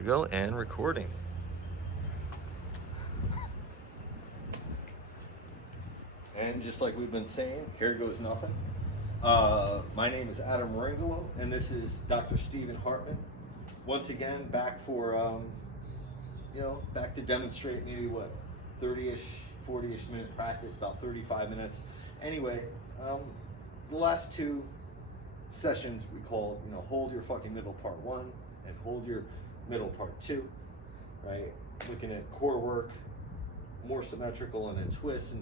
we go, and recording. And just like we've been saying, here goes nothing. My name is Adam Meringolo, and this is Dr. Stephen Hartman. Once again, back for, back to demonstrate maybe what, 30-ish, 40-ish minute practice, about 35 minutes. Anyway, the last two sessions we called, hold your fucking middle part 1 and hold your middle part 2, right? Looking at core work, more symmetrical and then twist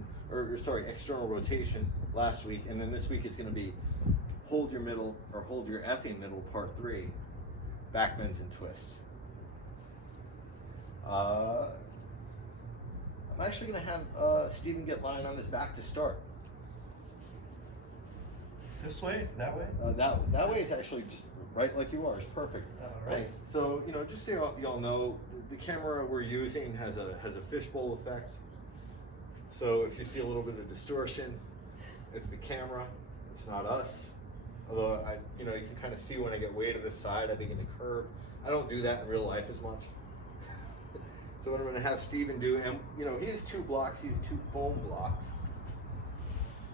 external rotation last week, and then this week is going to be hold your middle or hold your effing middle part 3, back bends and twists. I'm actually going to have Stephen get lying on his back to start. This way? That way? That way is actually just right like you are. It's perfect. All right. Nice. So just so y'all know, the camera we're using has a fishbowl effect. So if you see a little bit of distortion, it's the camera. It's not us. Although you can kind of see when I get way to the side, I begin to curve. I don't do that in real life as much. So what I'm going to have Stephen do, and he has 2 blocks. He has 2 foam blocks.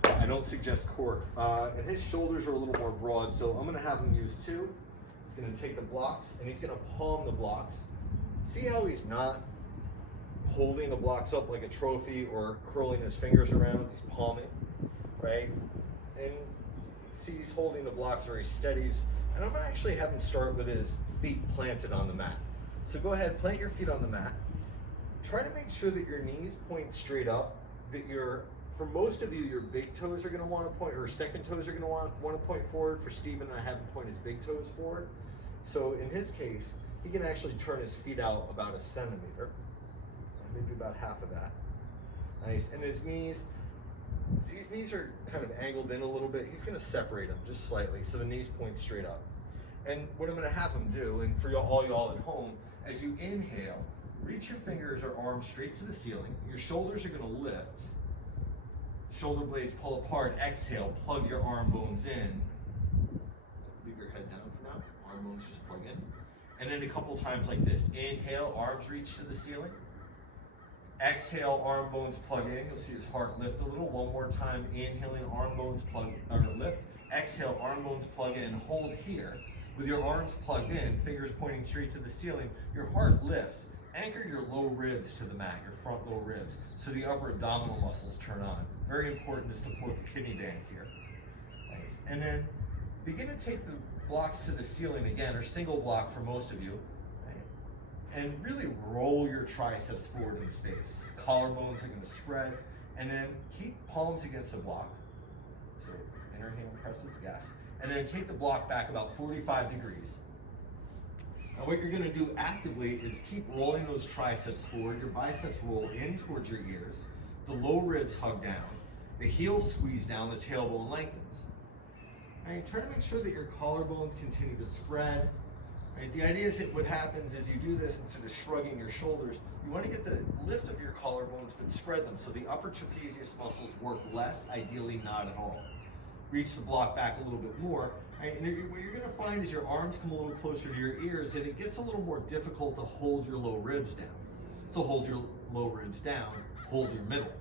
I don't suggest cork. And his shoulders are a little more broad, so I'm going to have him use 2. He's going to take the blocks, and he's going to palm the blocks. See how he's not holding the blocks up like a trophy or curling his fingers around? He's palming, right? And see he's holding the blocks very steady. And I'm going to actually have him start with his feet planted on the mat. So go ahead, plant your feet on the mat. Try to make sure that your knees point straight up, that for most of you, your big toes are going to want to point, or second toes are going to want to point forward. For Stephen, I have him point his big toes forward. So in his case, he can actually turn his feet out about 1 centimeter, maybe about half of that. Nice. And his knees, see his knees are kind of angled in a little bit. He's going to separate them just slightly so the knees point straight up. And what I'm going to have him do, and for all y'all at home, as you inhale, reach your fingers or arms straight to the ceiling. Your shoulders are going to lift. Shoulder blades pull apart. Exhale, plug your arm bones in. Leave your head down for now. Arm bones just plug in. And then a couple times like this. Inhale, arms reach to the ceiling. Exhale, arm bones plug in. You'll see his heart lift a little. One more time. Inhaling, arm bones lift. Exhale, arm bones plug in. Hold here. With your arms plugged in, fingers pointing straight to the ceiling, your heart lifts. Anchor your low ribs to the mat, your front low ribs, so the upper abdominal muscles turn on. Very important to support the kidney band here. Nice. And then begin to take the blocks to the ceiling again, or single block for most of you, right? And really roll your triceps forward in space. Collarbones are going to spread, and then keep palms against the block. So inner hand presses, yes. And then take the block back about 45 degrees. Now what you're going to do actively is keep rolling those triceps forward. Your biceps roll in towards your ears. The low ribs hug down. The heels squeeze down. The tailbone lengthens. Right, try to make sure that your collarbones continue to spread. Right, the idea is that what happens is you do this instead of shrugging your shoulders. You want to get the lift of your collarbones but spread them so the upper trapezius muscles work less, ideally not at all. Reach the block back a little bit more. Right? And what you're going to find is your arms come a little closer to your ears, and it gets a little more difficult to hold your low ribs down. So hold your low ribs down, hold your middle.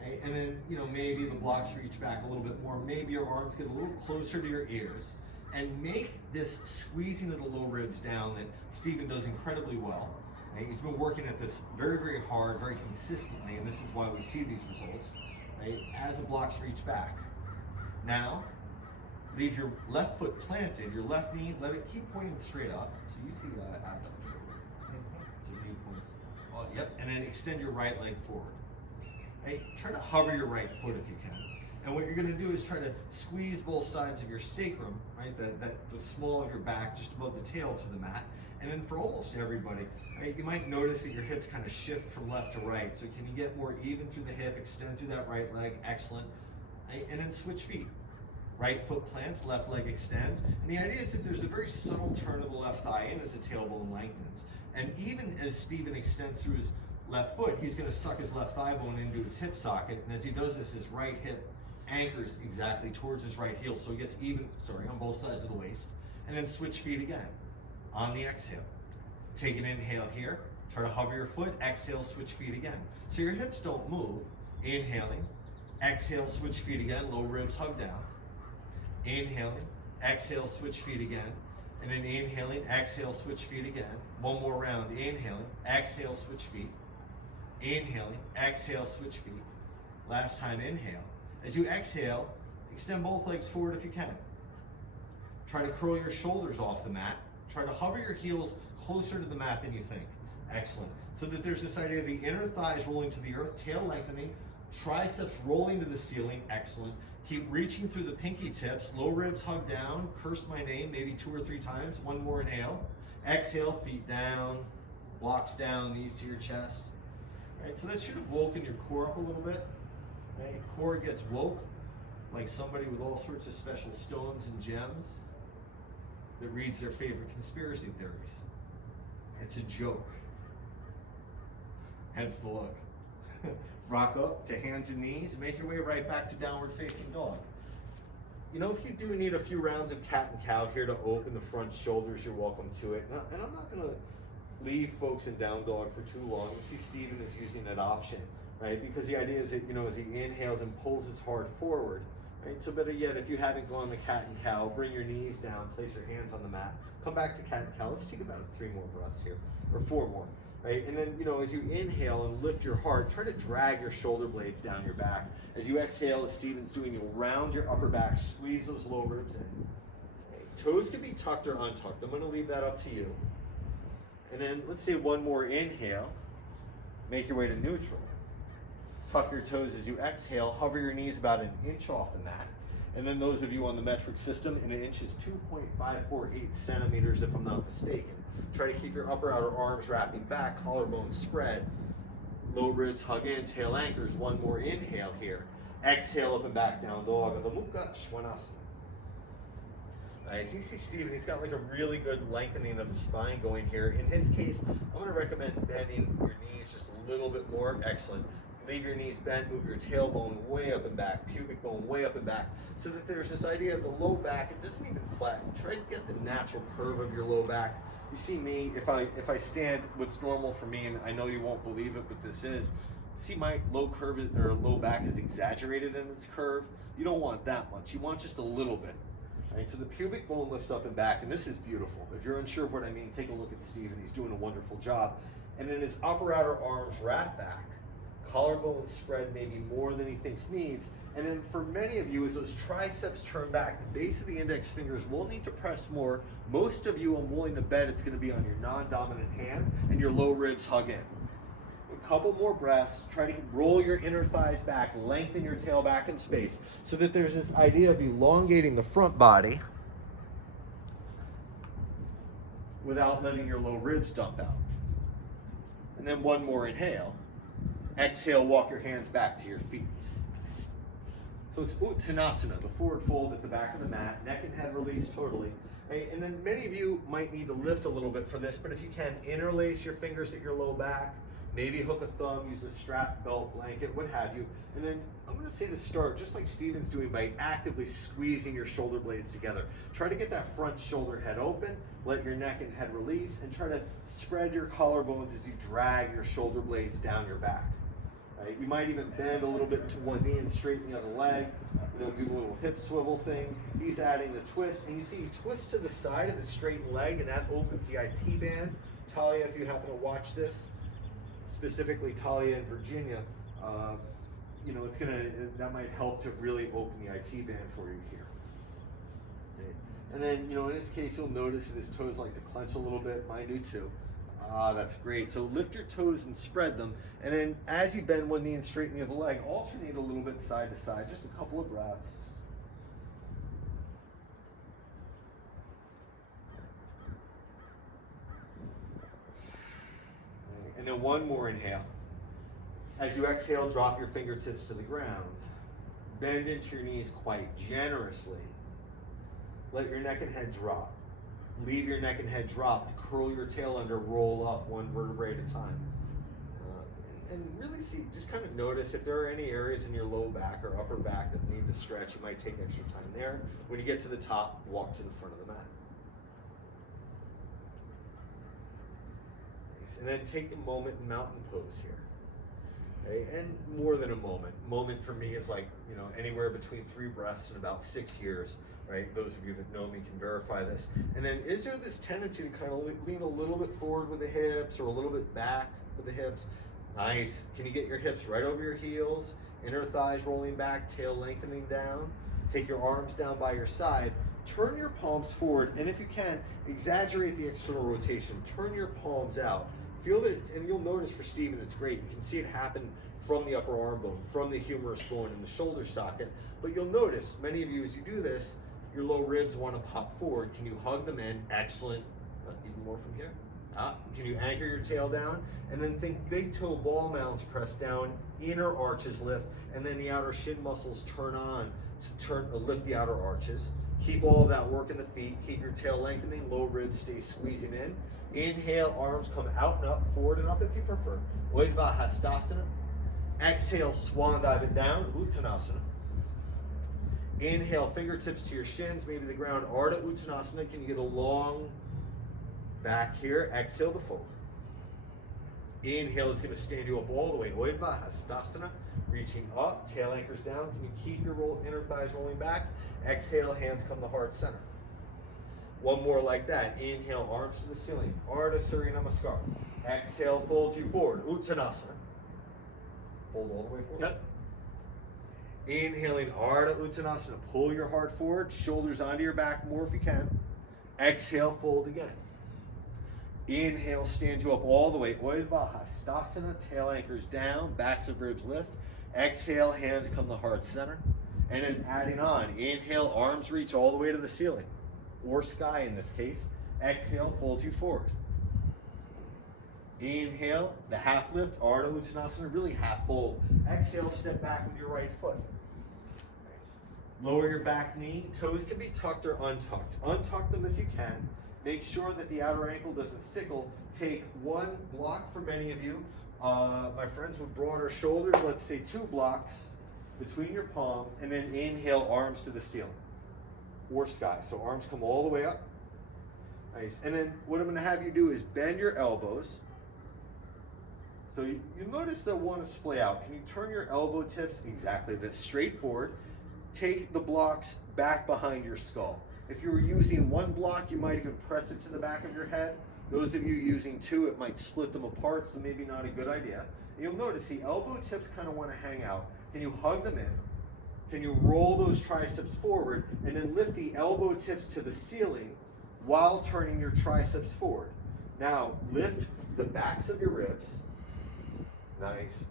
Right? And then, maybe the blocks reach back a little bit more. Maybe your arms get a little closer to your ears, and make this squeezing of the low ribs down that Stephen does incredibly well. Right? He's been working at this very, very hard, very consistently, and this is why we see these results. Right? As the blocks reach back. Now, leave your left foot planted, your left knee, let it keep pointing straight up. So use the abductor. So knee points, yep, and then extend your right leg forward. Right? Try to hover your right foot if you can. And what you're going to do is try to squeeze both sides of your sacrum, right, the small of your back just above the tail to the mat. And then for almost everybody, right, you might notice that your hips kind of shift from left to right. So can you get more even through the hip, extend through that right leg, excellent. Right? And then switch feet. Right foot plants, left leg extends. And the idea is that there's a very subtle turn of the left thigh in as the tailbone lengthens. And even as Stephen extends through his left foot, he's going to suck his left thigh bone into his hip socket. And as he does this, his right hip anchors exactly towards his right heel. So he gets even, on both sides of the waist. And then switch feet again on the exhale. Take an inhale here. Try to hover your foot. Exhale, switch feet again. So your hips don't move. Inhaling. Exhale, switch feet again. Low ribs hug down. Inhaling. Exhale, switch feet again. And then inhaling. Exhale, switch feet again. One more round. Inhaling. Exhale, switch feet. Inhaling. Exhale, switch feet. Last time, inhale. As you exhale, extend both legs forward if you can. Try to curl your shoulders off the mat. Try to hover your heels closer to the mat than you think. Excellent. So that there's this idea of the inner thighs rolling to the earth, tail lengthening, triceps rolling to the ceiling. Excellent. Keep reaching through the pinky tips. Low ribs hug down. Curse my name maybe 2 or 3 times. One more inhale. Exhale, feet down. Blocks down, knees to your chest. All right, so that should have woken your core up a little bit. Right? Core gets woke like somebody with all sorts of special stones and gems that reads their favorite conspiracy theories. It's a joke. Hence the look. Rock up to hands and knees. Make your way right back to downward facing dog. You know, if you do need a few rounds of cat and cow here to open the front shoulders, you're welcome to it. And I'm not going to leave folks in down dog for too long. You see Steven is using that option, right? Because the idea is that, you know, as he inhales and pulls his heart forward, right? So better yet, if you haven't gone the cat and cow, bring your knees down, place your hands on the mat, come back to cat and cow. Let's take about 3 more breaths here, or 4 more, right? And then, you know, as you inhale and lift your heart, try to drag your shoulder blades down your back. As you exhale, as Steven's doing, you'll round your upper back, squeeze those low ribs in. Right? Toes can be tucked or untucked. I'm going to leave that up to you. And then let's say one more inhale. Make your way to neutral. Tuck your toes as you exhale. Hover your knees about 1 inch off the mat. And then those of you on the metric system, 1 inch is 2.548 centimeters if I'm not mistaken. Try to keep your upper outer arms wrapping back, collarbones spread. Low ribs hug in, tail anchors. One more inhale here. Exhale up and back, down dog. Adho Mukha Svanasana. As you see Steven, he's got like a really good lengthening of the spine going here. In his case, I'm going to recommend bending your knees just a little bit more. Excellent. Leave your knees bent, move your tailbone way up and back, pubic bone way up and back, so that there's this idea of the low back. It doesn't even flatten. Try to get the natural curve of your low back. You see me, if I stand, what's normal for me, and I know you won't believe it, but this is, see my low back is exaggerated in its curve. You don't want that much. You want just a little bit. Right, so the pubic bone lifts up and back, and this is beautiful. If you're unsure of what I mean, take a look at Steven. He's doing a wonderful job. And then his upper outer arms wrap back, collarbone spread maybe more than he thinks needs. And then for many of you, as those triceps turn back, the base of the index fingers will need to press more. Most of you, I'm willing to bet it's going to be on your non-dominant hand, and your low ribs hug in. A couple more breaths. Try to roll your inner thighs back, lengthen your tail back in space, so that there's this idea of elongating the front body without letting your low ribs dump out. And then one more inhale. Exhale, walk your hands back to your feet. So it's Uttanasana, the forward fold at the back of the mat, neck and head release totally. Right? And then many of you might need to lift a little bit for this, but if you can, interlace your fingers at your low back, maybe hook a thumb, use a strap, belt, blanket, what have you. And then I'm going to say to start, just like Steven's doing, by actively squeezing your shoulder blades together. Try to get that front shoulder head open, let your neck and head release, and try to spread your collarbones as you drag your shoulder blades down your back. Right? You might even bend a little bit into one knee and straighten the other leg. You know, do the little hip swivel thing. He's adding the twist, and you see, you twist to the side of the straightened leg, and that opens the IT band. Talia, if you happen to watch this, specifically Talia in Virginia, you know, that might help to really open the IT band for you here. Okay. And then, you know, in this case, you'll notice that his toes like to clench a little bit. Mine do too. That's great. So lift your toes and spread them. And then as you bend one knee and straighten the other leg, alternate a little bit side to side, just a couple of breaths. And then one more inhale. As you exhale, drop your fingertips to the ground. Bend into your knees quite generously. Let your neck and head drop. Leave your neck and head drop to curl your tail under, roll up one vertebrae at a time. And really see, just kind of notice if there are any areas in your low back or upper back that need to stretch. You might take extra time there. When you get to the top, walk to the front of the mat. and then take a moment in mountain pose here. Okay? And more than a moment. Moment for me is like, you know, anywhere between 3 breaths and about 6 years, right? Those of you that know me can verify this. And then is there this tendency to kind of lean a little bit forward with the hips or a little bit back with the hips? Nice. Can you get your hips right over your heels? Inner thighs rolling back, tail lengthening down. Take your arms down by your side. Turn your palms forward, and if you can, exaggerate the external rotation. Turn your palms out. Feel that, and you'll notice for Stephen, it's great. You can see it happen from the upper arm bone, from the humerus bone in the shoulder socket. But you'll notice, many of you, as you do this, your low ribs want to pop forward. Can you hug them in? Excellent. Even more from here. Can you anchor your tail down? And then think big toe ball mounds press down, inner arches lift, and then the outer shin muscles turn on to lift the outer arches. Keep all of that work in the feet. Keep your tail lengthening, low ribs stay squeezing in. Inhale, arms come out and up, forward and up if you prefer. Urdhva Hastasana. Exhale, swan dive it down, Uttanasana. Inhale, fingertips to your shins, maybe the ground, Ardha Uttanasana. Can you get a long back here? Exhale to fold. Inhale is going to stand you up all the way. Urdhva Hastasana. Reaching up, tail anchors down. Can you keep your inner thighs rolling back? Exhale, hands come to heart center. One more like that. Inhale, arms to the ceiling. Ardha Surya Namaskar. Exhale, folds you forward. Uttanasana. Fold all the way forward. Yep. Inhaling, Ardha Uttanasana. Pull your heart forward. Shoulders onto your back more if you can. Exhale, fold again. Inhale, stand you up all the way. Urdhva Hastasana. Tail anchors down. Backs of ribs lift. Exhale, hands come to heart center. And then adding on. Inhale, arms reach all the way to the ceiling. Or sky in this case. Exhale, fold you forward. Inhale, the half lift, Ardha Uttanasana, really half fold. Exhale, step back with your right foot. Nice. Lower your back knee. Toes can be tucked or untucked. Untuck them if you can. Make sure that the outer ankle doesn't sickle. Take one block for many of you. My friends with broader shoulders, let's say 2 blocks between your palms, and then inhale, arms to the ceiling. Or sky. So arms come all the way up. Nice. And then what I'm going to have you do is bend your elbows. So you notice they'll want to splay out. Can you turn your elbow tips exactly this, straight forward? Take the blocks back behind your skull. If you were using 1 block, you might even press it to the back of your head. Those of you using 2, it might split them apart, so maybe not a good idea. And you'll notice the elbow tips kind of want to hang out. Can you hug them in? Can you roll those triceps forward and then lift the elbow tips to the ceiling while turning your triceps forward? Now, lift the backs of your ribs. Nice.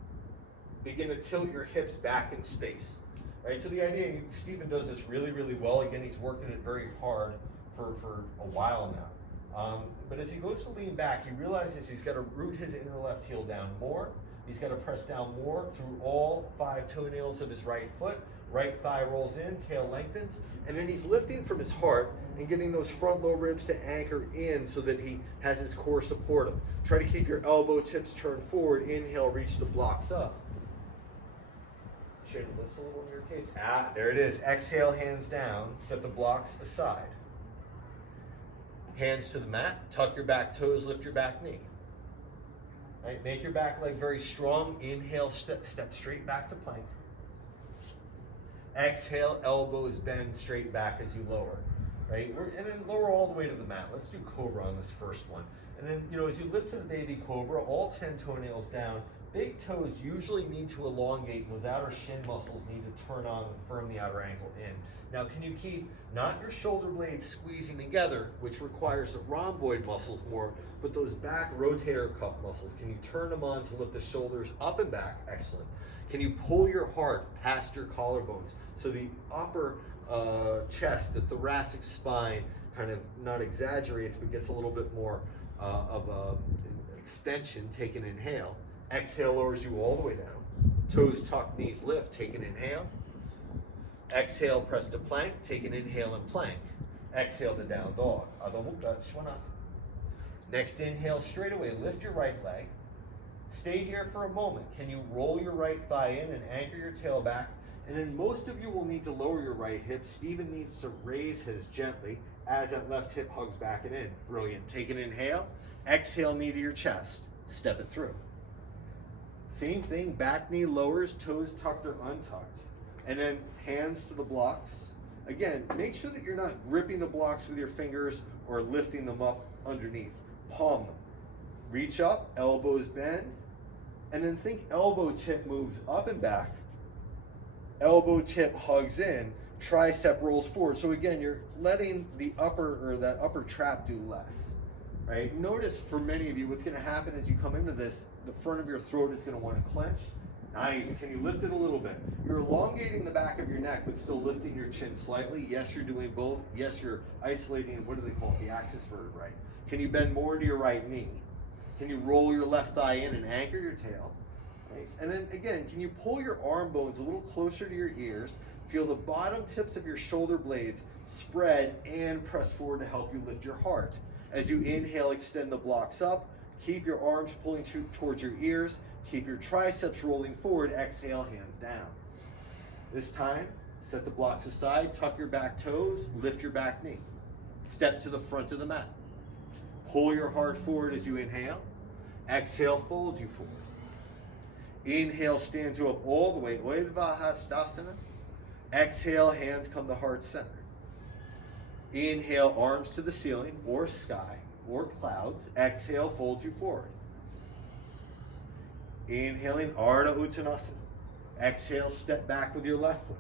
Begin to tilt your hips back in space. Right, so the idea, Stephen does this really, really well. Again, he's working it very hard for a while now. But as he goes to lean back, he realizes he's got to root his inner left heel down more. He's got to press down more through all 5 toenails of his right foot. Right thigh rolls in, tail lengthens, and then he's lifting from his heart and getting those front low ribs to anchor in so that he has his core support him. Try to keep your elbow tips turned forward. Inhale, reach the blocks up. Shade this a little in your case. There it is. Exhale, hands down. Set the blocks aside. Hands to the mat. Tuck your back toes, lift your back knee. Right, make your back leg very strong. Inhale, step straight back to plank. Exhale, elbows bend straight back as you lower. Right? And then lower all the way to the mat. Let's do cobra on this first one. And then, as you lift to the baby cobra, all 10 toenails down, big toes usually need to elongate, and those outer shin muscles need to turn on and firm the outer ankle in. Now, can you keep not your shoulder blades squeezing together, which requires the rhomboid muscles more, but those back rotator cuff muscles? Can you turn them on to lift the shoulders up and back? Excellent. Can you pull your heart past your collarbones so the upper chest, the thoracic spine kind of not exaggerates, but gets a little bit more of an extension? Take an inhale. Exhale lowers you all the way down. Toes tucked, knees lift. Take an inhale. Exhale, press to plank. Take an inhale and plank. Exhale to down dog. Adho Mukha Svanasana. Next inhale, straight away, lift your right leg. Stay here for a moment. Can you roll your right thigh in and anchor your tail back? And then most of you will need to lower your right hip. Stephen needs to raise his gently as that left hip hugs back and in. Brilliant. Take an inhale. Exhale, knee to your chest. Step it through. Same thing, back knee lowers, toes tucked or untucked. And then hands to the blocks. Again, make sure that you're not gripping the blocks with your fingers or lifting them up underneath. Palm them. Reach up, elbows bend, and then think elbow tip moves up and back. Elbow tip hugs in, tricep rolls forward. So again, you're letting the that upper trap do less, right? Notice for many of you, what's gonna happen as you come into this, the front of your throat is gonna wanna clench. Nice, can you lift it a little bit? You're elongating the back of your neck, but still lifting your chin slightly. Yes, you're doing both. Yes, you're isolating, what do they call it, the axis vertebrae. Can you bend more to your right knee? Can you roll your left thigh in and anchor your tail? Nice. And then again, can you pull your arm bones a little closer to your ears? Feel the bottom tips of your shoulder blades spread and press forward to help you lift your heart. As you inhale, extend the blocks up. Keep your arms pulling towards your ears. Keep your triceps rolling forward. Exhale, hands down. This time, set the blocks aside, tuck your back toes, lift your back knee. Step to the front of the mat. Pull your heart forward as you inhale. Exhale, folds you forward. Inhale, stands you up all the way. Urdhva. Exhale, hands come to heart center. Inhale, arms to the ceiling or sky or clouds. Exhale, folds you forward. Inhaling, Ardha Uttanasana. Exhale, step back with your left foot.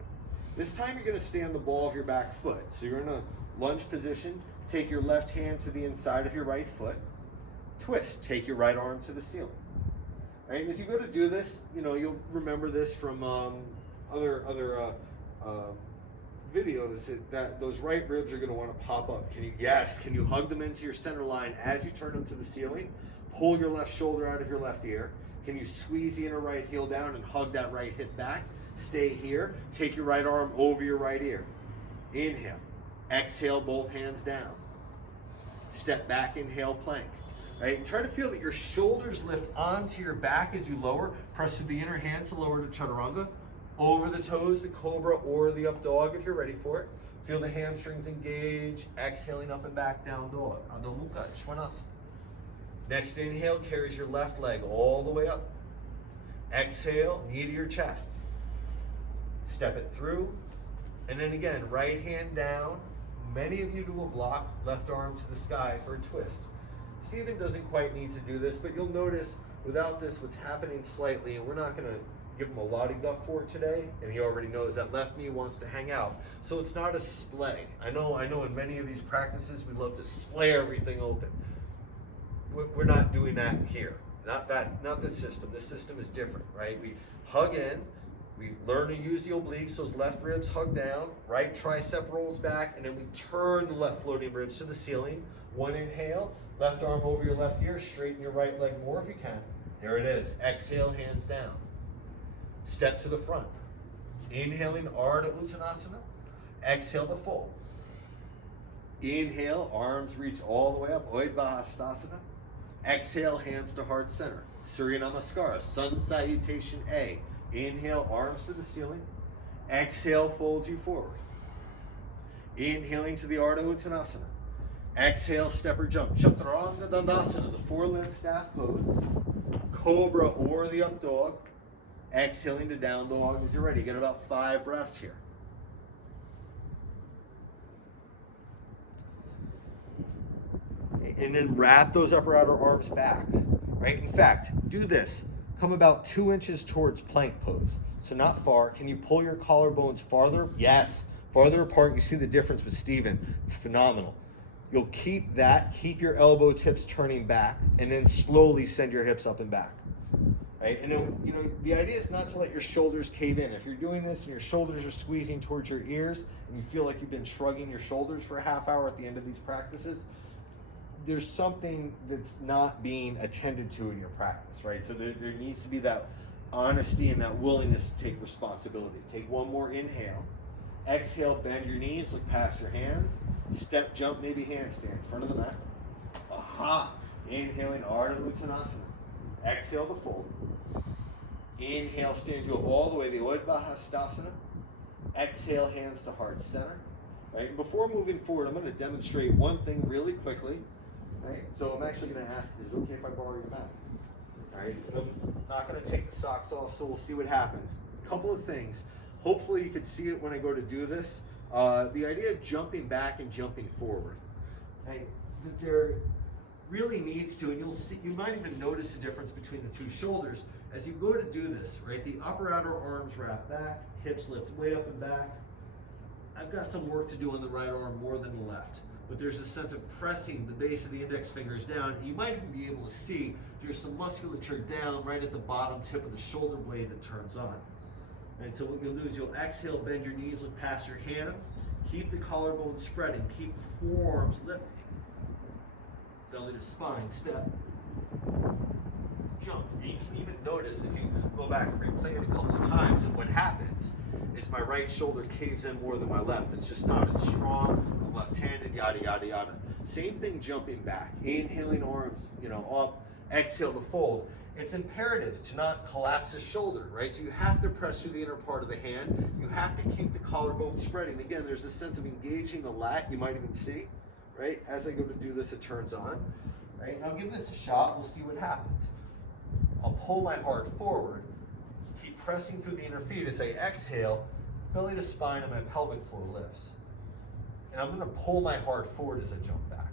This time you're going to stay on the ball of your back foot. So you're in a lunge position. Take your left hand to the inside of your right foot. Twist. Take your right arm to the ceiling. Right? And as you go to do this, you'll remember this from other videos that those right ribs are going to want to pop up. Can you hug them into your center line as you turn them to the ceiling? Pull your left shoulder out of your left ear. Can you squeeze the inner right heel down and hug that right hip back? Stay here. Take your right arm over your right ear. Inhale. Exhale, both hands down. Step back, inhale, plank. Right? Try to feel that your shoulders lift onto your back as you lower. Press through the inner hands to lower to chaturanga. Over the toes, the cobra or the up dog if you're ready for it. Feel the hamstrings engage. Exhaling up and back, down dog. Adho Mukha Svanasana. Next inhale carries your left leg all the way up. Exhale, knee to your chest. Step it through. And then again, right hand down. Many of you do a block, left arm to the sky for a twist. Stephen doesn't quite need to do this, but you'll notice without this what's happening slightly, and we're not going to give him a lot of guff for it today, and he already knows that left knee wants to hang out. So it's not a splay. I know in many of these practices we love to splay everything open. We're not doing that here. Not this system. This system is different, right? We hug in, we learn to use the obliques, those left ribs hug down, right tricep rolls back, and then we turn the left floating ribs to the ceiling. One inhale, left arm over your left ear, straighten your right leg more if you can. There it is. Exhale, hands down. Step to the front. Inhaling, Ardha Uttanasana. Exhale to fold. Inhale, arms reach all the way up, Urdhva Hastasana. Exhale, hands to heart center. Surya Namaskara, sun salutation A. Inhale, arms to the ceiling. Exhale, folds you forward. Inhaling to the Ardha Uttanasana. Exhale, step or jump. Chaturanga Dandasana, the four-limb staff pose. Cobra or the up dog. Exhaling to down dog as you're ready. Get about 5 breaths here. And then wrap those upper outer arms back, right? In fact, do this. Come about 2 inches towards plank pose. So not far. Can you pull your collarbones farther? Yes. Farther apart. You see the difference with Steven. It's phenomenal. You'll keep that. Keep your elbow tips turning back, and then slowly send your hips up and back. Right? And then, the idea is not to let your shoulders cave in. If you're doing this and your shoulders are squeezing towards your ears, and you feel like you've been shrugging your shoulders for a half hour at the end of these practices, there's something that's not being attended to in your practice, right? So there needs to be that honesty and that willingness to take responsibility. Take one more inhale. Exhale, bend your knees, look past your hands. Step, jump, maybe handstand in front of the mat. Aha! Inhaling, Ardha Uttanasana. Exhale to fold. Inhale, stands you up all the way, the Urdhva Hastasana. Exhale, hands to heart center. Right? And before moving forward, I'm going to demonstrate one thing really quickly. Right? So I'm actually going to ask, is it okay if I borrow your mat? All right, I'm not gonna take the socks off, so we'll see what happens. A couple of things. Hopefully you can see it when I go to do this. The idea of jumping back and jumping forward. Right? That there really needs to, and you'll see, you might even notice the difference between the two shoulders as you go to do this, right? The upper outer arms wrap back, hips lift way up and back. I've got some work to do on the right arm more than the left, but there's a sense of pressing the base of the index fingers down. You might even be able to see there's some musculature down right at the bottom tip of the shoulder blade that turns on. Right, so what you'll do is you'll exhale, bend your knees, look past your hands, keep the collarbone spreading, keep the forearms lifting. Belly to spine, step, jump. And you can even notice if you go back and replay it a couple of times, and what happens is my right shoulder caves in more than my left. It's just not as strong. I'm left-handed, yada, yada, yada. Same thing jumping back. Inhaling arms, up, exhale to fold. It's imperative to not collapse the shoulder, right? So you have to press through the inner part of the hand. You have to keep the collarbone spreading. Again, there's a sense of engaging the lat, you might even see, right? As I go to do this, it turns on, right? Now give this a shot, we'll see what happens. I'll pull my heart forward, keep pressing through the inner feet as I exhale, belly to spine and my pelvic floor lifts. And I'm gonna pull my heart forward as I jump back.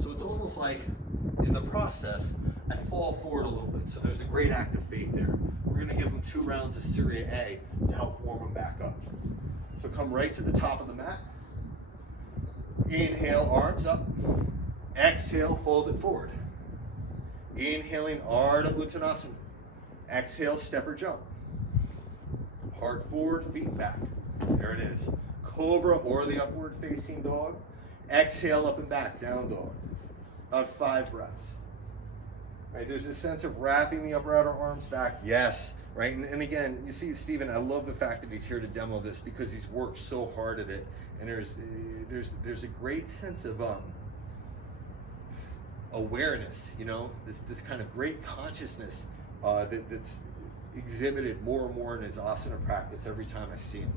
So it's almost like, in the process, I fall forward a little bit. So there's a great act of faith there. We're gonna give them 2 rounds of Serie A to help warm them back up. So come right to the top of the mat. Inhale, arms up. Exhale, fold it forward. Inhaling, Ardha Uttanasana. Exhale, step or jump. Heart forward, feet back. There it is. Cobra or the upward facing dog. Exhale, up and back, down dog. About 5 breaths. Right, there's a sense of wrapping the upper outer arms back. Yes, right? And again, you see, Stephen, I love the fact that he's here to demo this because he's worked so hard at it. And there's a great sense of awareness, this kind of great consciousness that's exhibited more and more in his asana practice every time I see him.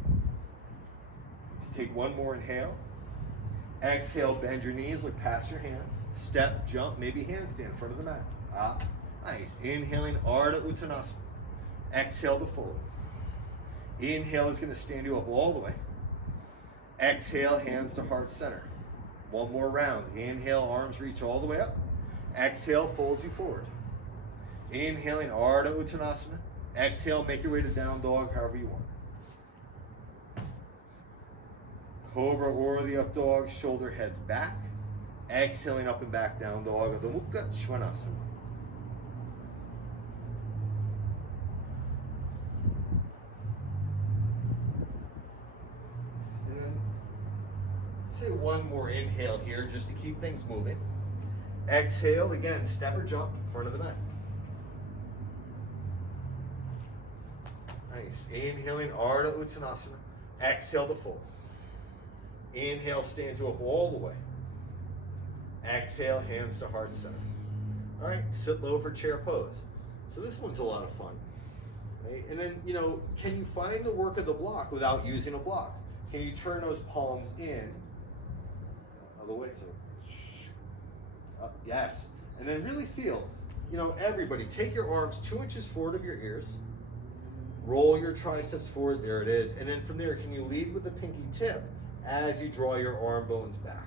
So take one more inhale. Exhale, bend your knees, look past your hands. Step, jump, maybe handstand in front of the mat. Nice. Inhaling, Ardha Uttanasana. Exhale to fold. Inhale is going to stand you up all the way. Exhale, hands to heart center. One more round. Inhale, arms reach all the way up. Exhale, folds you forward. Inhaling, Ardha Uttanasana. Exhale, make your way to down dog, however you want. Cobra or the up dog, shoulder heads back. Exhaling up and back, down dog, Adho Mukha Svanasana. Say one more inhale here just to keep things moving. Exhale, again, step or jump in front of the mat. Nice. Inhaling, Ardha Uttanasana. Exhale to fold. Inhale, stands you up all the way. Exhale, hands to heart center. All right, sit low for chair pose. So this one's a lot of fun. Right? And then, can you find the work of the block without using a block? Can you turn those palms in? Other way, so. Yes. And then really feel, everybody, take your arms 2 inches forward of your ears. Roll your triceps forward, there it is. And then from there, can you lead with the pinky tip as you draw your arm bones back?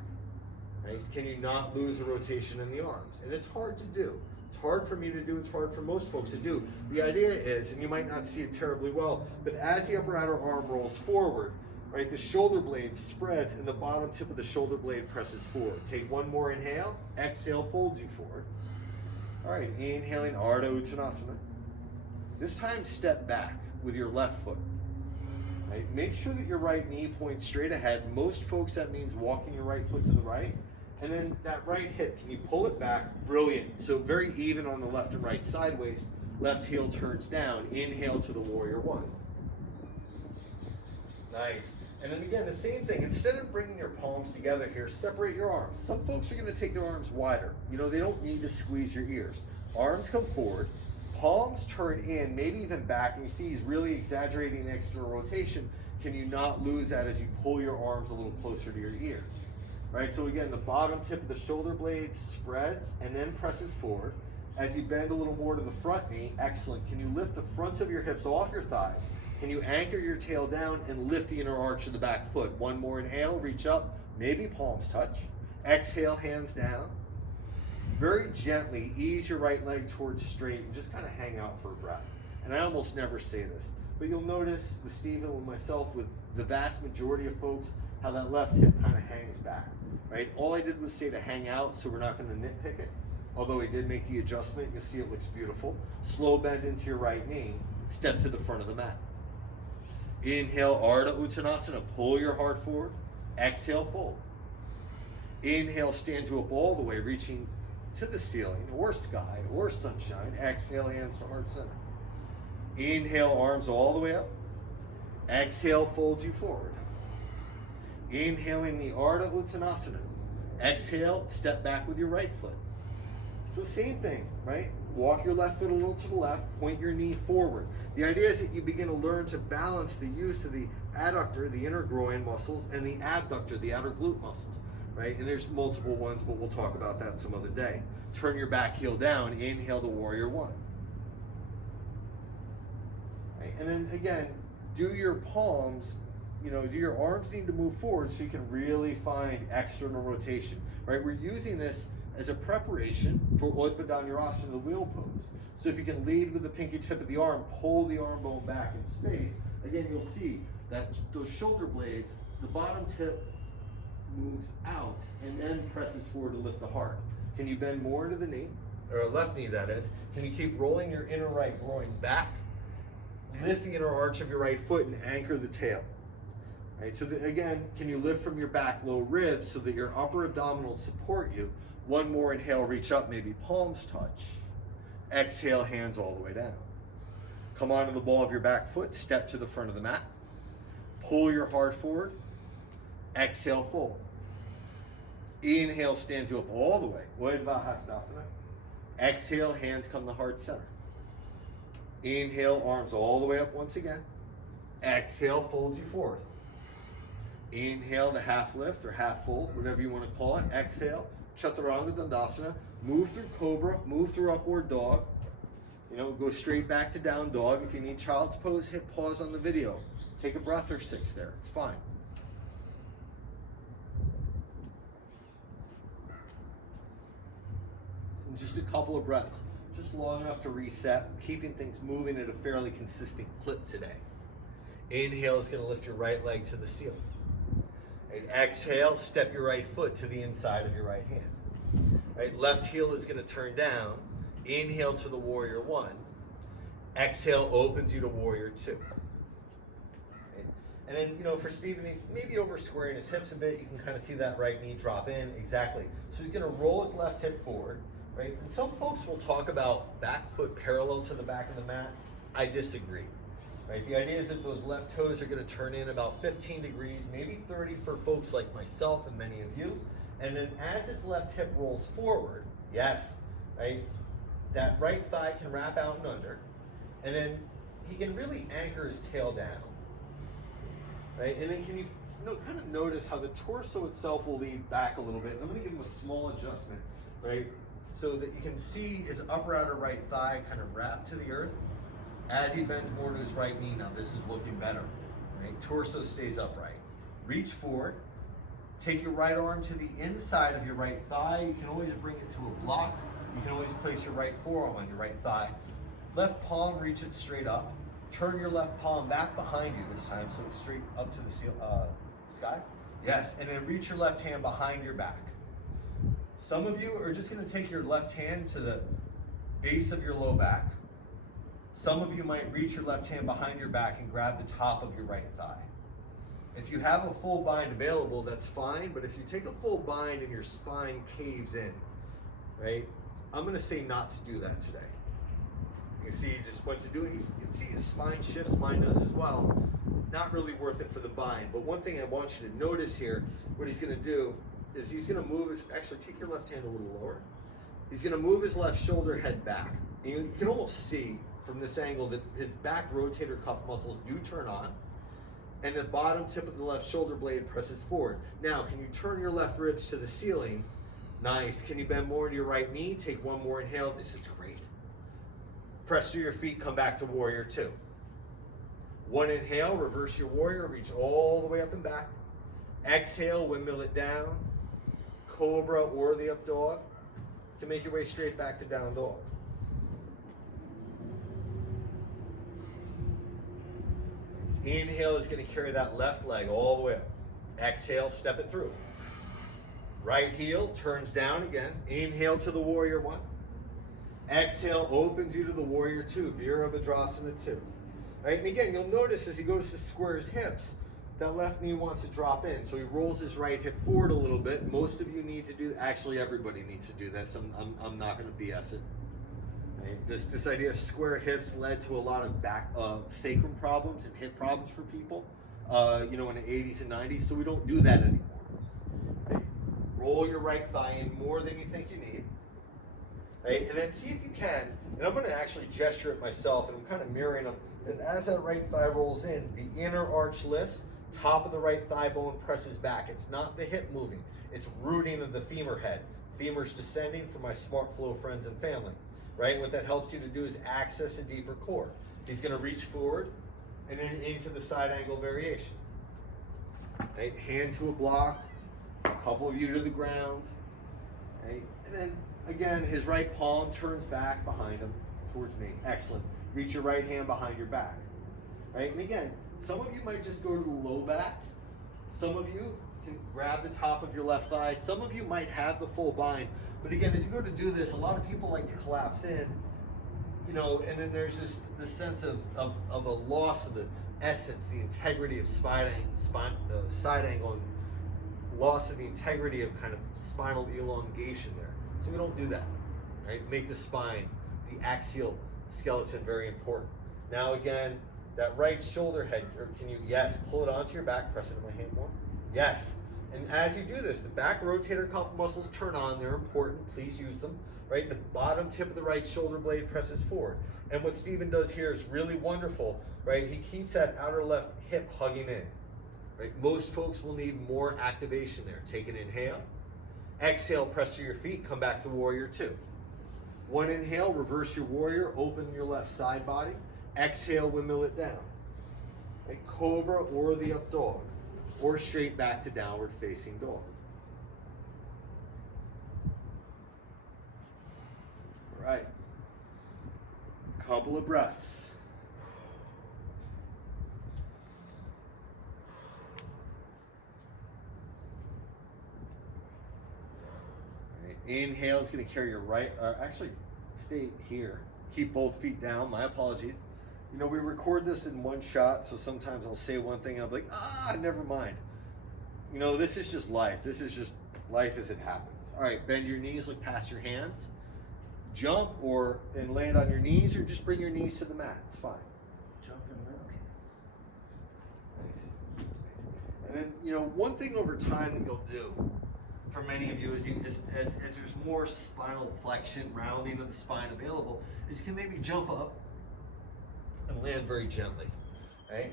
Nice. Can you not lose a rotation in the arms? And it's hard to do. It's hard for me to do, it's hard for most folks to do. The idea is, and you might not see it terribly well, but as the upper outer arm rolls forward, right, the shoulder blade spreads and the bottom tip of the shoulder blade presses forward. Take one more inhale, exhale, folds you forward. All right, inhaling, Ardha Uttanasana. This time, step back with your left foot. Right? Make sure that your right knee points straight ahead. Most folks, that means walking your right foot to the right. And then that right hip, can you pull it back? Brilliant. So very even on the left and right sideways. Left heel turns down. Inhale to the warrior one. Nice. And then again, the same thing. Instead of bringing your palms together here, separate your arms. Some folks are going to take their arms wider. They don't need to squeeze your ears. Arms come forward. Palms turn in, maybe even back, and you see he's really exaggerating the external rotation. Can you not lose that as you pull your arms a little closer to your ears? right? So again, the bottom tip of the shoulder blade spreads and then presses forward. As you bend a little more to the front knee, excellent. Can you lift the fronts of your hips off your thighs? Can you anchor your tail down and lift the inner arch of the back foot? One more inhale, reach up, maybe palms touch. Exhale, hands down. Very gently ease your right leg towards straight and just kind of hang out for a breath. And I almost never say this, but you'll notice with Stephen, with myself, with the vast majority of folks, how that left hip kind of hangs back, right? All I did was say to hang out, so we're not going to nitpick it. Although he did make the adjustment, you'll see it looks beautiful. Slow bend into your right knee, step to the front of the mat. Inhale, Ardha Uttanasana, pull your heart forward. Exhale, fold. Inhale, stand you up all the way, reaching to the ceiling or sky or sunshine. Exhale, hands to heart center. Inhale, arms all the way up. Exhale, fold you forward. Inhaling the Ardha Uttanasana. Exhale, step back with your right foot. So same thing, right? Walk your left foot a little to the left, point your knee forward. The idea is that you begin to learn to balance the use of the adductor, the inner groin muscles, and the abductor, the outer glute muscles, right? And there's multiple ones, but we'll talk about that some other day. Turn your back heel down, inhale the warrior one. Right? And then again, do your palms, do your arms need to move forward so you can really find external rotation, right? We're using this as a preparation for Urdhva Dhanurasana, the wheel pose. So if you can lead with the pinky tip of the arm, pull the arm bone back in space, again, you'll see that those shoulder blades, the bottom tip moves out and then presses forward to lift the heart. Can you bend more into the knee, or left knee that is? Can you keep rolling your inner right groin back? Lift the inner arch of your right foot and anchor the tail. Right, so again, can you lift from your back low ribs so that your upper abdominals support you? One more inhale, reach up, maybe palms touch. Exhale, hands all the way down. Come onto the ball of your back foot, step to the front of the mat. Pull your heart forward. Exhale, fold. Inhale, stands you up all the way. Urdhva Hastasana. Exhale, hands come to heart center. Inhale, arms all the way up once again. Exhale, fold you forward. Inhale, the half lift or half fold, whatever you want to call it. Exhale, Chaturanga Dandasana. Move through Cobra, move through Upward Dog. Go straight back to Down Dog. If you need Child's Pose, hit pause on the video. Take a breath or 6 there, it's fine. And just a couple of breaths, just long enough to reset, keeping things moving at a fairly consistent clip today. Inhale is going to lift your right leg to the ceiling. And exhale, step your right foot to the inside of your right hand. Right, left heel is going to turn down. Inhale to the warrior one. Exhale opens you to warrior two. Right. And then, for Stephen, he's maybe over squaring his hips a bit. You can kind of see that right knee drop in. Exactly. So he's going to roll his left hip forward. Right. And some folks will talk about back foot parallel to the back of the mat. I disagree. Right. The idea is that those left toes are going to turn in about 15 degrees, maybe 30 for folks like myself and many of you. And then as his left hip rolls forward, yes, right, that right thigh can wrap out and under. And then he can really anchor his tail down. Right? And then can you kind of notice how the torso itself will lean back a little bit. I'm going to give him a small adjustment, right? So that you can see his upper outer right thigh kind of wrap to the earth. As he bends more to his right knee, now this is looking better. Right? Torso stays upright. Reach forward. Take your right arm to the inside of your right thigh. You can always bring it to a block. You can always place your right forearm on your right thigh. Left palm, reach it straight up. Turn your left palm back behind you this time, so it's straight up to the sky. Yes, and then reach your left hand behind your back. Some of you are just going to take your left hand to the base of your low back. Some of you might reach your left hand behind your back and grab the top of your right thigh. If you have a full bind available, that's fine, but if you take a full bind and your spine caves in, right, I'm going to say not to do that today. You can see he just went to do it. You can see his spine shifts, mine does as well. Not really worth it for the bind. But one thing I want you to notice here, what he's going to do is he's going to move his, actually take your left hand a little lower. He's going to move his left shoulder head back. And you can almost see from this angle that his back rotator cuff muscles do turn on. and the bottom tip of the left shoulder blade presses forward. Now, can you turn your left ribs to the ceiling? Nice. Can you bend more into your right knee? Take one more inhale. This is great. Press through your feet, come back to warrior two. One inhale, reverse your warrior, reach all the way up and back. Exhale, windmill it down. Cobra or the up dog. You can make your way straight back to down dog. Inhale is going to carry that left leg all the way up. Exhale, step it through. Right heel turns down again. Inhale to the warrior one. Exhale opens you to the warrior two, Virabhadrasana 2. Right? And again, you'll notice as he goes to square his hips, that left knee wants to drop in. So he rolls his right hip forward a little bit. Most of you need to do, actually everybody needs to do that. So I'm not going to BS it. Right? This idea of square hips led to a lot of back sacrum problems and hip problems for people, in the 80s and 90s. So we don't do that anymore. Right? Roll your right thigh in more than you think you need. Right? And then see if you can, and I'm going to actually gesture it myself, and I'm kind of mirroring them. And as that right thigh rolls in, the inner arch lifts, top of the right thigh bone presses back. It's not the hip moving, it's rooting of the femur head. Femur's descending for my smart flow friends and family. Right? What that helps you to do is access a deeper core. He's going to reach forward and then into the side angle variation. Right? Hand to a block, a couple of you to the ground. Right? And then again, his right palm turns back behind him towards me. Excellent. Reach your right hand behind your back. Right? And again, some of you might just go to the low back. Some of you can grab the top of your left thigh. Some of you might have the full bind. But again, as you go to do this, a lot of people like to collapse in, and then there's this sense of a loss of the essence, the integrity of side angle, and loss of the integrity of kind of spinal elongation there. So we don't do that, right? Make the spine, the axial skeleton very important. Now again, that right shoulder head, can you, yes, pull it onto your back, press it in my hand more. Yes. And as you do this, the back rotator cuff muscles turn on. They're important. Please use them. Right? The bottom tip of the right shoulder blade presses forward. And what Stephen does here is really wonderful. Right? He keeps that outer left hip hugging in. Right? Most folks will need more activation there. Take an inhale. Exhale, press through your feet. Come back to warrior two. One inhale, reverse your warrior. Open your left side body. Exhale, windmill it down. Right? Cobra or the up dog. Or straight back to downward facing dog. All right. Couple of breaths. All right. Inhale is going to carry your right, actually stay here. Keep both feet down. My apologies. We record this in one shot, so sometimes I'll say one thing and I'll be like, never mind. This is just life. This is just life as it happens. All right, bend your knees, look past your hands. Jump and land on your knees, or just bring your knees to the mat. It's fine. Jump and rock. Nice. And then, one thing over time that you'll do for many of you as there's more spinal flexion, rounding of the spine available, is you can maybe jump up and land very gently, right?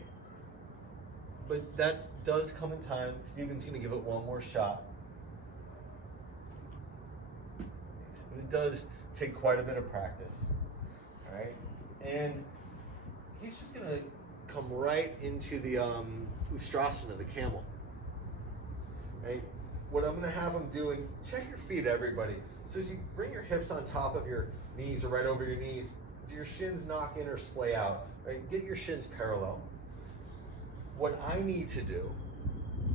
But that does come in time. Stephen's going to give it one more shot. It does take quite a bit of practice, all right? And he's just going to come right into the Ustrasana, the camel, right? What I'm going to have him do, and check your feet, everybody. So as you bring your hips on top of your knees or right over your knees, do your shins knock in or splay out? Right? Get your shins parallel. What I need to do,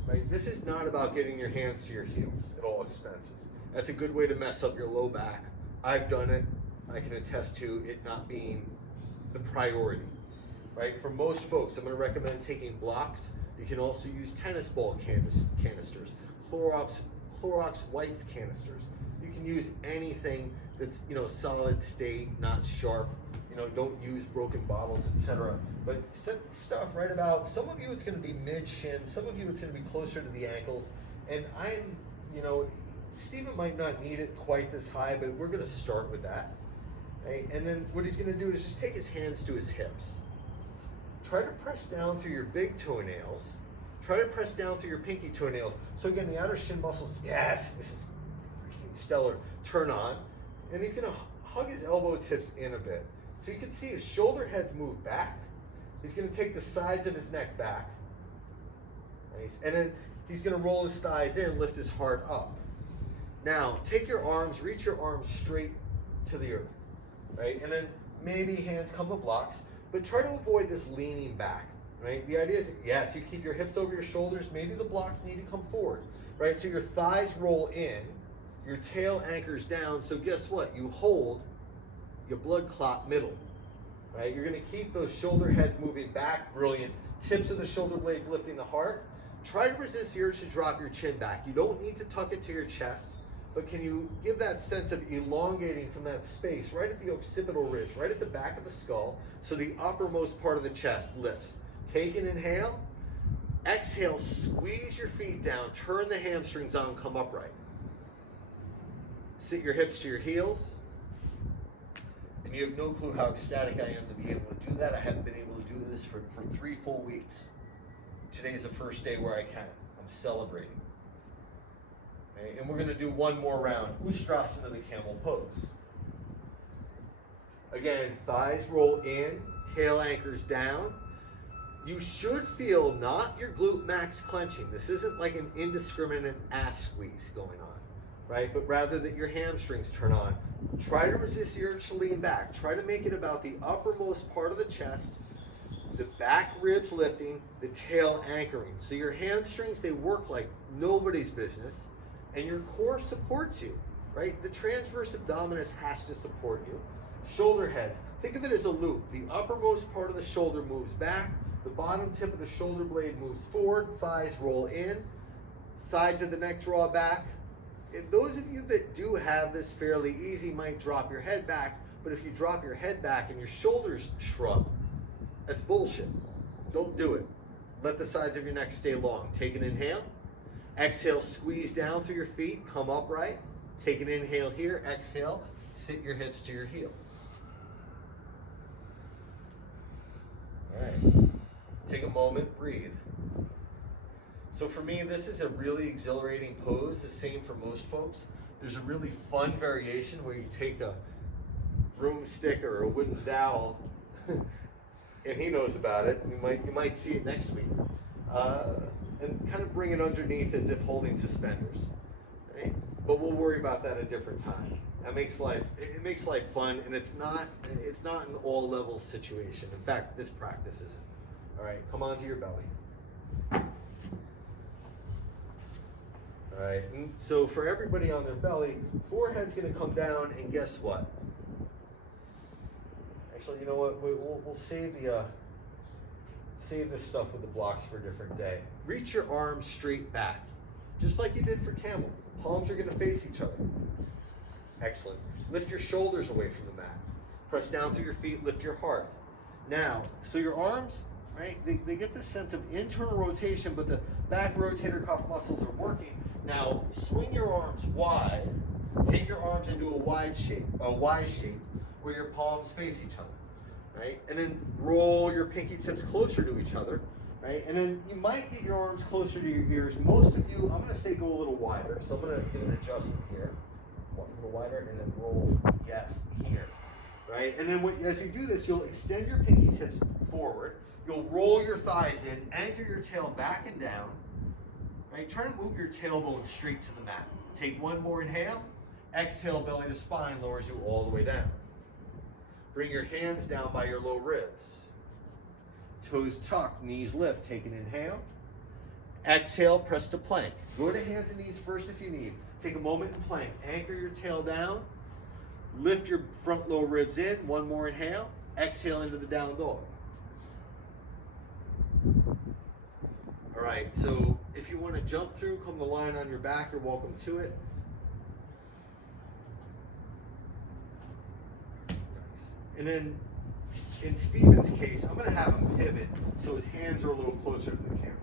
right? This is not about getting your hands to your heels at all expenses. That's a good way to mess up your low back. I've done it. I can attest to it not being the priority, right? For most folks, I'm going to recommend taking blocks. You can also use tennis ball canisters, Clorox wipes canisters. You can use anything that's solid state, not sharp. Don't use broken bottles, etc. But set stuff right about, some of you it's going to be mid-shin, some of you it's going to be closer to the ankles. And Stephen might not need it quite this high, but we're going to start with that. Right? And then what he's going to do is just take his hands to his hips. try to press down through your big toenails. Try to press down through your pinky toenails. So again, the outer shin muscles, yes, this is freaking stellar. Turn on. And he's gonna hug his elbow tips in a bit. So you can see his shoulder heads move back. He's gonna take the sides of his neck back. Nice. And then he's gonna roll his thighs in, lift his heart up. Now, take your arms, reach your arms straight to the earth, right? And then maybe hands come to blocks, but try to avoid this leaning back, right? The idea is, yes, you keep your hips over your shoulders, maybe the blocks need to come forward, right? So your thighs roll in, your tail anchors down, so guess what? You hold your blood clot middle, right? You're gonna keep those shoulder heads moving back, brilliant. Tips of the shoulder blades lifting the heart. Try to resist the urge to drop your chin back. You don't need to tuck it to your chest, but can you give that sense of elongating from that space right at the occipital ridge, right at the back of the skull, so the uppermost part of the chest lifts. Take an inhale. Exhale, squeeze your feet down, turn the hamstrings on, come upright. Sit your hips to your heels. And you have no clue how ecstatic I am to be able to do that. I haven't been able to do this for 3 full weeks. Today's the first day where I can. I'm celebrating. Okay, and we're going to do one more round. Ustrasana, the camel pose. Again, thighs roll in, tail anchors down. You should feel not your glute max clenching. This isn't like an indiscriminate ass squeeze going on, right? But rather that your hamstrings turn on. Try to resist the urge to lean back. Try to make it about the uppermost part of the chest, the back ribs lifting, the tail anchoring. So your hamstrings, they work like nobody's business, and your core supports you, right? The transverse abdominis has to support you. Shoulder heads, think of it as a loop. The uppermost part of the shoulder moves back, the bottom tip of the shoulder blade moves forward, thighs roll in, sides of the neck draw back. And those of you that do have this fairly easy might drop your head back, but if you drop your head back and your shoulders shrug, that's bullshit. Don't do it. Let the sides of your neck stay long. Take an inhale. Exhale, squeeze down through your feet, come upright. Take an inhale here, exhale, sit your hips to your heels. All right, take a moment, breathe. So for me, this is a really exhilarating pose, the same for most folks. There's a really fun variation where you take a broomstick or a wooden dowel, and he knows about it. You might see it next week. And kind of bring it underneath as if holding suspenders, right? But we'll worry about that a different time. That makes life fun, and it's not an all levels situation. In fact, this practice isn't. All right, come onto your belly. All right, and so for everybody on their belly, forehead's gonna come down, and guess what? Actually, you know what? We'll save this stuff with the blocks for a different day. Reach your arms straight back, just like you did for camel. Palms are gonna face each other. Excellent. Lift your shoulders away from the mat. Press down through your feet, lift your heart. Now, so your arms, right, they get this sense of internal rotation, but the back rotator cuff muscles are working. Now, swing your arms wide. Take your arms into a Y shape, where your palms face each other. Right? And then roll your pinky tips closer to each other, right? And then you might get your arms closer to your ears. Most of you, I'm gonna say go a little wider. So I'm gonna give an adjustment here. A little wider, and then roll, yes, here, right? And then as you do this, you'll extend your pinky tips forward. You'll roll your thighs in, anchor your tail back and down, right? Try to move your tailbone straight to the mat. Take one more inhale. Exhale, belly to spine, lowers you all the way down. Bring your hands down by your low ribs. Toes tucked, knees lift. Take an inhale. Exhale, press to plank. Go to hands and knees first if you need. Take a moment and plank. Anchor your tail down. Lift your front low ribs in. One more inhale. Exhale into the down dog. All right, so if you want to jump through, come to lying on your back, you're welcome to it. And then in Steven's case, I'm going to have him pivot so his hands are a little closer to the camera.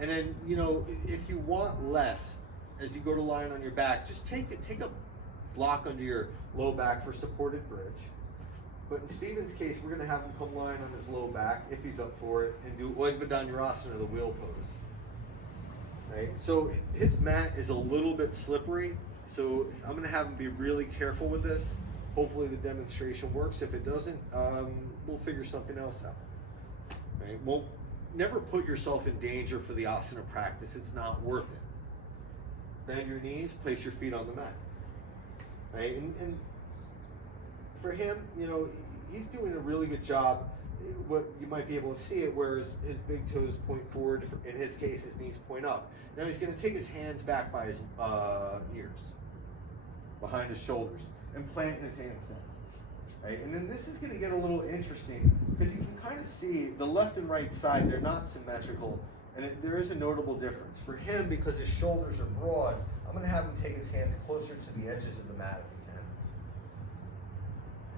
And then, you know, if you want less, as you go to lying on your back, just take a block under your low back for supported bridge. But in Steven's case, we're gonna have him come lying on his low back, if he's up for it, and do Udvadanurasana, the wheel pose. Right? So his mat is a little bit slippery, so I'm gonna have him be really careful with this. Hopefully the demonstration works. If it doesn't, we'll figure something else out. Right? Well, never put yourself in danger for the asana practice. It's not worth it. Bend your knees, place your feet on the mat. Right? And for him, you know, he's doing a really good job. What you might be able to see it where his big toes point forward. In his case, his knees point up. Now he's going to take his hands back by his ears, behind his shoulders, and plant his hands down. Right? And then this is going to get a little interesting because you can kind of see the left and right side, they're not symmetrical, and there is a notable difference. For him, because his shoulders are broad, I'm going to have him take his hands closer to the edges of the mat if he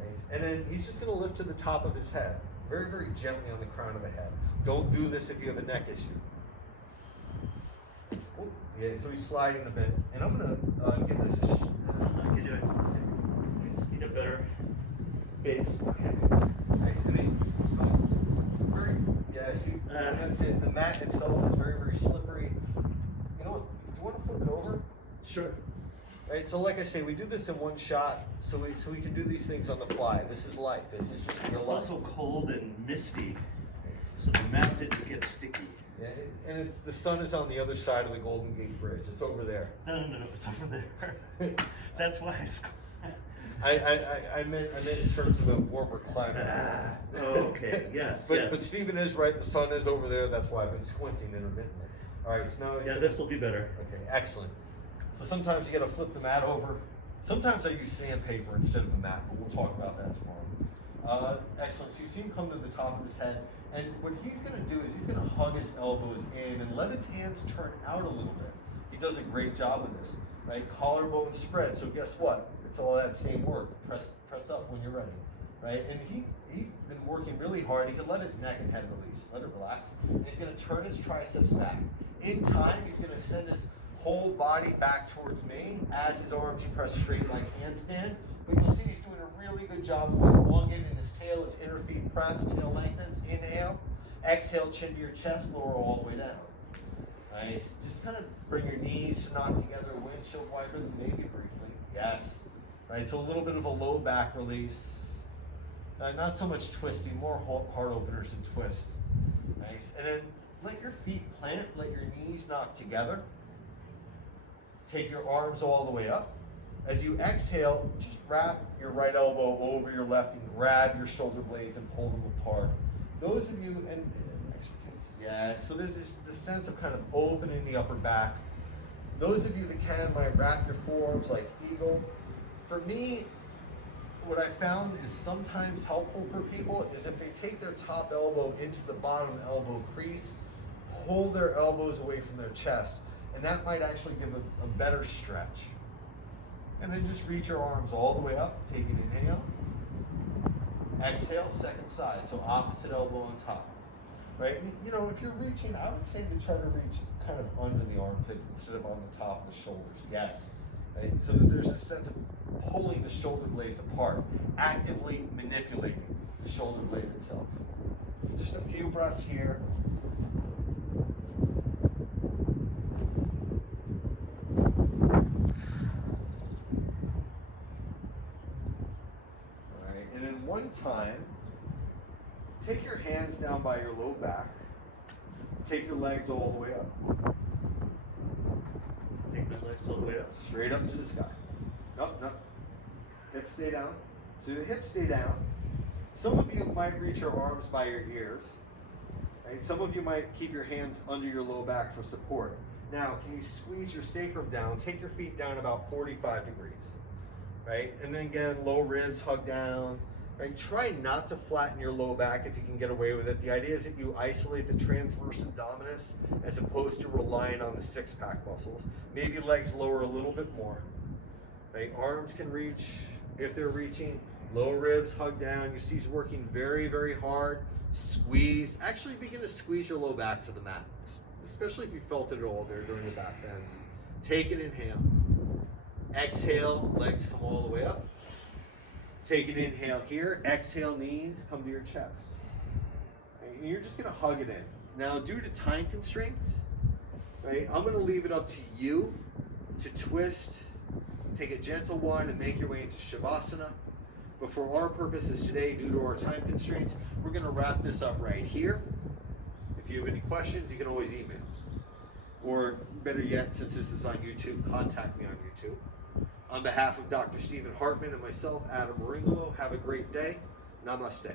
can. Nice. And then he's just going to lift to the top of his head, very, very gently on the crown of the head. Don't do this if you have a neck issue. Oh, yeah, so he's sliding a bit, and I'm going to give this a I can do it. I just need a better base. Okay. Nice. And then very, yeah, see, that's it. The mat itself is very, very slippery. You know what? Do you want to flip it over? Sure. Right. So, like I say, we do this in one shot, so we can do these things on the fly. This is life. This is just real It's life. also cold and misty, so the mat didn't get sticky. Yeah, and the sun is on the other side of the Golden Gate Bridge. It's over there. No, it's over there. That's why I meant in terms of the warmer climate. Okay. Yes. But Stephen is right. The sun is over there. That's why I've been squinting intermittently. All right. So now this will be better. Okay. Excellent. So sometimes you got to flip the mat over. Sometimes I use sandpaper instead of a mat, but we'll talk about that tomorrow. Excellent. So you see him come to the top of his head, and what he's going to do is he's going to hug his elbows in and let his hands turn out a little bit. He does a great job with this, right? Collarbone spread. So guess what? It's all that same work. Press up when you're ready, right? And he's been working really hard. He can let his neck and head release, let it relax, and he's going to turn his triceps back. In time, he's going to send his whole body back towards me as his arms press straight like handstand. But you'll see he's doing a really good job of elongating his tail, his inner feet press, tail lengthens. Inhale, exhale, chin to your chest, lower all the way down. Nice. Just kind of bring your knees to knock together, windshield wiper them maybe briefly. Yes. Right. So a little bit of a low back release. Not so much twisting, more heart openers and twists. Nice. And then let your feet plant, let your knees knock together. Take your arms all the way up. As you exhale, just wrap your right elbow over your left and grab your shoulder blades and pull them apart. Those of you, so there's this sense of kind of opening the upper back. Those of you that can might wrap your forearms like eagle. For me, what I found is sometimes helpful for people is if they take their top elbow into the bottom elbow crease, pull their elbows away from their chest, and that might actually give a better stretch. And then just reach your arms all the way up. Take an inhale. Exhale, second side. So opposite elbow on top. Right? You know, if you're reaching, I would say to try to reach kind of under the armpits instead of on the top of the shoulders. Yes. Right? So that there's a sense of pulling the shoulder blades apart, actively manipulating the shoulder blade itself. Just a few breaths here. One time, take your hands down by your low back. Take your legs all the way up. Take my legs all the way up. Straight up to the sky. No. Hips stay down. So the hips stay down. Some of you might reach your arms by your ears. Right? Some of you might keep your hands under your low back for support. Now, can you squeeze your sacrum down? Take your feet down about 45 degrees. Right? And then again, low ribs hug down. Right? Try not to flatten your low back if you can get away with it. The idea is that you isolate the transverse abdominis as opposed to relying on the six-pack muscles. Maybe legs lower a little bit more. Right? Arms can reach if they're reaching. Low ribs hug down. You see he's working very, very hard. Squeeze. Actually begin to squeeze your low back to the mat, especially if you felt it at all there during the back bends. Take an inhale. Exhale, legs come all the way up. Take an inhale here, exhale, knees come to your chest. And you're just gonna hug it in. Now, due to time constraints, right, I'm gonna leave it up to you to twist, take a gentle one and make your way into Shavasana. But for our purposes today, due to our time constraints, we're gonna wrap this up right here. If you have any questions, you can always email. Or better yet, since this is on YouTube, contact me on YouTube. On behalf of Dr. Stephen Hartman and myself, Adam Meringolo, have a great day. Namaste.